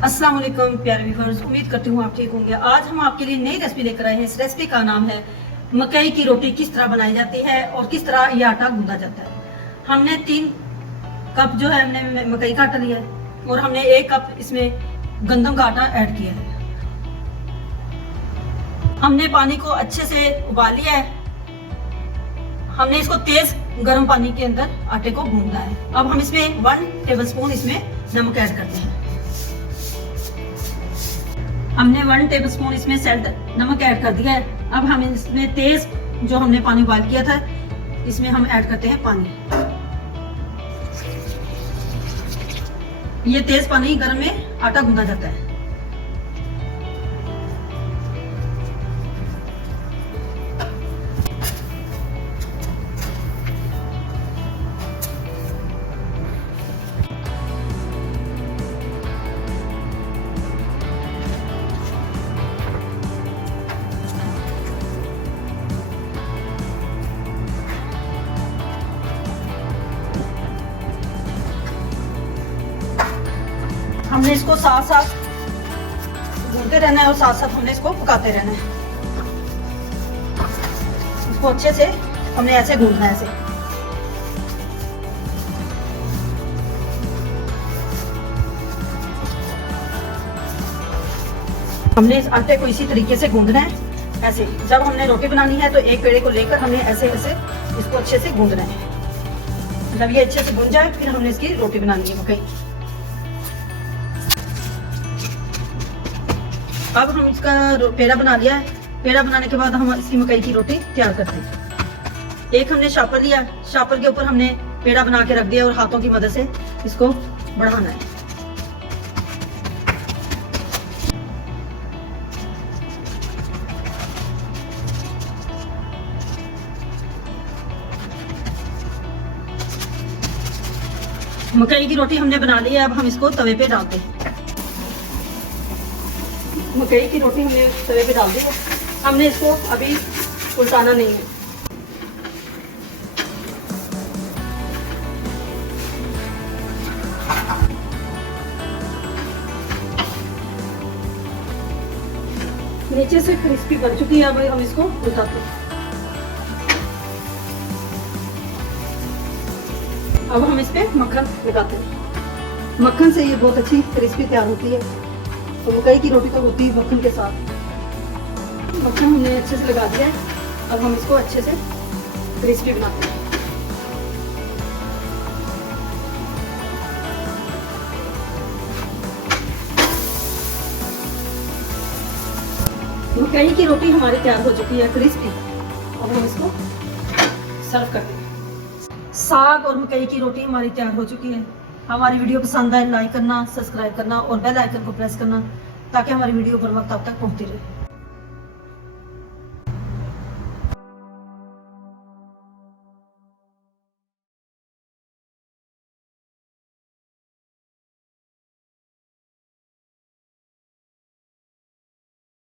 अस्सलाम वालेकुम प्यारे व्यूअर्स, उम्मीद करती हूँ आप ठीक होंगे। आज हम आपके लिए नई रेसिपी लेकर आए हैं। इस रेसिपी का नाम है मकई की रोटी किस तरह बनाई जाती है और किस तरह ये आटा गूंदा जाता है। हमने 3 कप जो है हमने मकई का आटा लिया है और हमने 1 कप इसमें गंदम का आटा ऐड किया है। हमने पानी को अच्छे से उबाल लिया है। हमने इसको तेज गर्म पानी के अंदर आटे को गूंदना है। अब हम इसमें 1 टेबलस्पून इसमें नमक ऐड करते हैं। हमने 1 टेबलस्पून इसमें सैल्ट नमक ऐड कर दिया है। अब हम इसमें तेज जो हमने पानी उबाल किया था इसमें हम ऐड करते हैं पानी। ये तेज पानी गर्म में आटा गूंदा जाता है। हमने इसको साथ साथ भूनते रहना है और साथ साथ हमने इसको पकाते रहना है। इसको अच्छे से हमने ऐसे गूंदना है। ऐसे हमने इस आटे को इसी तरीके से गूंदना है। ऐसे जब हमने रोटी बनानी है तो एक पेड़े को लेकर हमने ऐसे ऐसे इसको अच्छे से गूंदना है। जब ये अच्छे से गूंद जाए फिर हमने इसकी रोटी बनानी है मकई। अब हम इसका पेड़ा बना लिया है। पेड़ा बनाने के बाद हम इसकी मकई की रोटी तैयार करते हैं। एक हमने शापर लिया, शापर के ऊपर हमने पेड़ा बना के रख दिया और हाथों की मदद से इसको बढ़ाना है। मकई की रोटी हमने बना ली है। अब हम इसको तवे पे डालते हैं। मकई की रोटी हमने तवे पे डाल दी है। हमने इसको अभी उल्टाना नहीं है। नीचे से क्रिस्पी बन चुकी है। अब हम इसको उल्टाते हैं। अब हम इस पे मक्खन लगाते हैं। मक्खन से ये बहुत अच्छी क्रिस्पी तैयार होती है। तो मकई की रोटी तो होती है मक्खन के साथ। मक्खन हमने अच्छे से लगा दिया है। अब हम इसको अच्छे से क्रिस्पी बनाते हैं। मकई की रोटी हमारी तैयार हो चुकी है क्रिस्पी। अब हम इसको सर्व करते हैं। साग और मकई की रोटी हमारी तैयार हो चुकी है। हमारी वीडियो पसंद आए लाइक करना, सब्सक्राइब करना और बेल आइकन को प्रेस करना ताकि हमारी वीडियो बर वक्त आप तक पहुंचती रहे।